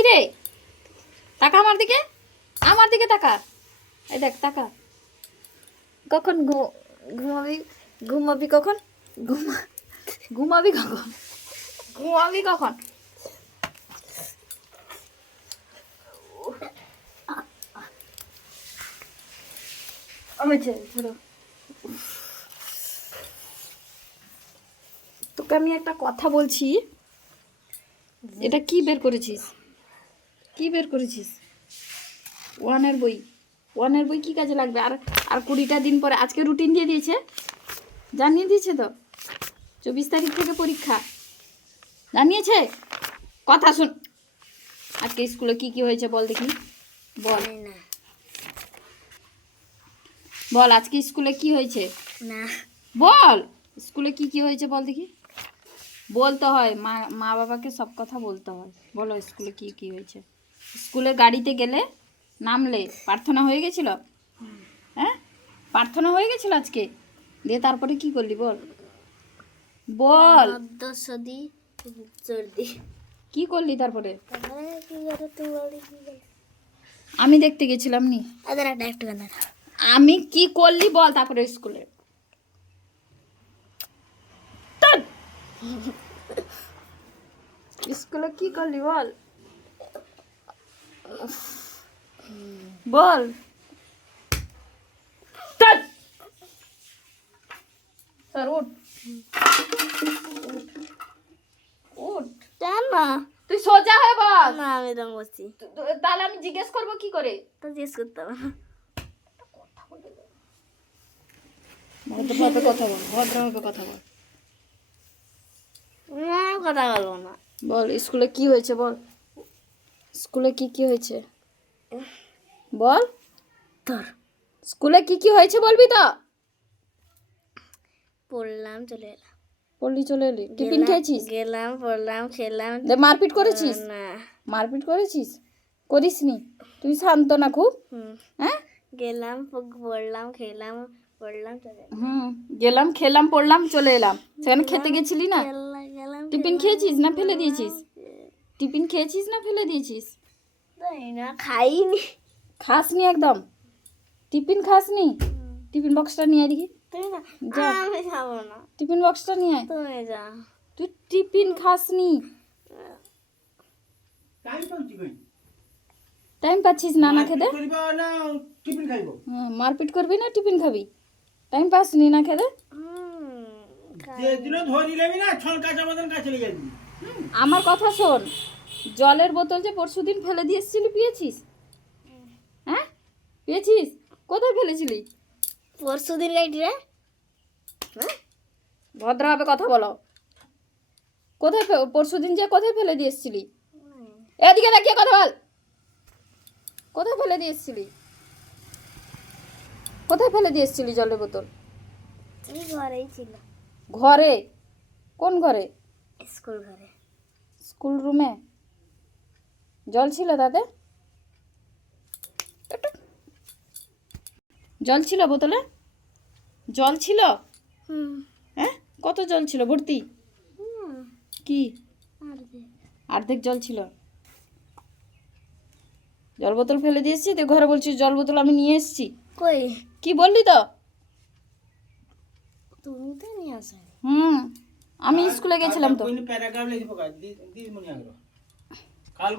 কি রে তাকা আমার দিকে? আমার দিকে তাকা। এই দেখ তাকা। কখন ঘুমাবি? ঘুমাবি কখন? ঘুমা ঘুমাবি কখন? ঘুমাবি কখন? তোকে আমি একটা কথা বলছি। এটা কি বের করেছিস? কি বের করেছিস? ওয়ানের বই। ওয়ানের বই কি কাজে লাগবে? আর আর কুড়িটা দিন পরে আজকে রুটিন দিয়ে দিয়েছে? জানিয়ে দিয়েছে তো। চব্বিশ তারিখ থেকে পরীক্ষা। জানিয়েছে? কথা শুন। আজকে স্কুলে কি কি হয়েছে বল দেখি। বল। না। বল আজকে স্কুলে কি হয়েছে? না। বল। স্কুলে কি কি হয়েছে বল দেখি। বলতে হয়। মা মা বাবাকে সব কথা বলতে হয়। বলো স্কুলে কি কি হয়েছে? স্কুলে গাড়িতে গেলে নামলে প্রার্থনা হয়ে গেছিল? হ্যাঁ? প্রার্থনা হয়ে গেছিল আজকে? দিয়ে তারপরে কি করলি বল? বল। কি করলি তারপরে? আমি দেখতে গেছিলাম নি। আমি কি করলি বল তারপরে স্কুলে। স্কুলে কি করলি বল। বল। স্যার। উঠ। উঠ। না তুই সোজা হয়ে বল না আমি তো বসছি তাহলে আমি জিজ্ঞেস করব কি করে? তো জিজ্ঞেস করতে হবে না। ভদ্রভাবে কথা বল ভদ্রভাবে কথা বল। না, কথা বলব না। বল স্কুলে কি হয়েছে বল? স্কুলে কি কি হয়েছে? বল। তোর। স্কুলে কি কি হয়েছে বলবি তো? পড়লাম চলে এলাম। পড়লি চলে এলি। টিফিন খেয়েছিস? গেলাম পড়লাম খেলাম। মারপিট করেছিস? না মারপিট করেছিস? করিসনি? তুই শান্ত না খুব। হ্যাঁ? গেলাম পড়লাম খেলাম পড়লাম চলে এলাম। হুম গেলাম খেলাম পড়লাম চলে এলাম। সেখানে খেতে গেছিলি না? টিফিন খেয়েছিস না ফেলে দিয়েছিস? টিফিন খেয়েছিস না ফেলে দিয়েছিস? না খাইনি। খাসনি একদম? টিফিন খাসনি? টিফিন বক্সটা নিয়ে দেখি। যা। আমি খাব না। টিফিন বক্সটা নিয়ে আয়। তুমি যা। তুই টিফিন খাসনি। টাইম পাচ্ছিস না না খেতে? হ্যাঁ, মারপিট করবি না টিফিন খাবি? টাইম পাস নি না খেতে ধরি লেবি না ছন কাঁচা মতন কাছে লেগে যাবি। আমার কথা শোন জলের বোতল যে পরশু দিন ফেলে দিয়ে এসেছিলি পিয়েছিস? হ্যাঁ? পিয়েছিস? কোথায় ফেলেছিলি? পরশু দিন গাইটি রে। হ্যাঁ? ভদ্রভাবে কথা বলো। কোথায় পরশু দিন যে কোথায় ফেলে দিয়ে এসেছিলি? এদিকে দেখিয়ে কথা বল। কোথায় ফেলে দিয়ে এসেছিলি? কোথায় ফেলে দিয়ে এসেছিলি জলের বোতল? ঘরেই ছিল। ঘরে? কোন ঘরে? স্কুল ঘরে। স্কুল রুমে? জল ছিল তাতে? জল ছিল বোতলে? জল ছিল? হুম। হ্যাঁ? কত জল ছিল? ভর্তি? কি? অর্ধেক। জল ছিল। জল বোতল ফেলে দিয়েছি তুই ঘরে বলছিস জল বোতল আমি নিয়ে এসেছি। কই? কি বললি তো? তুমি তো নিয়ে আসো হুম। আমি স্কুলে গেছিলাম তো। প্যারাগ্রাফ লিখে পকা দিদিমণি আগ্রহ। কাল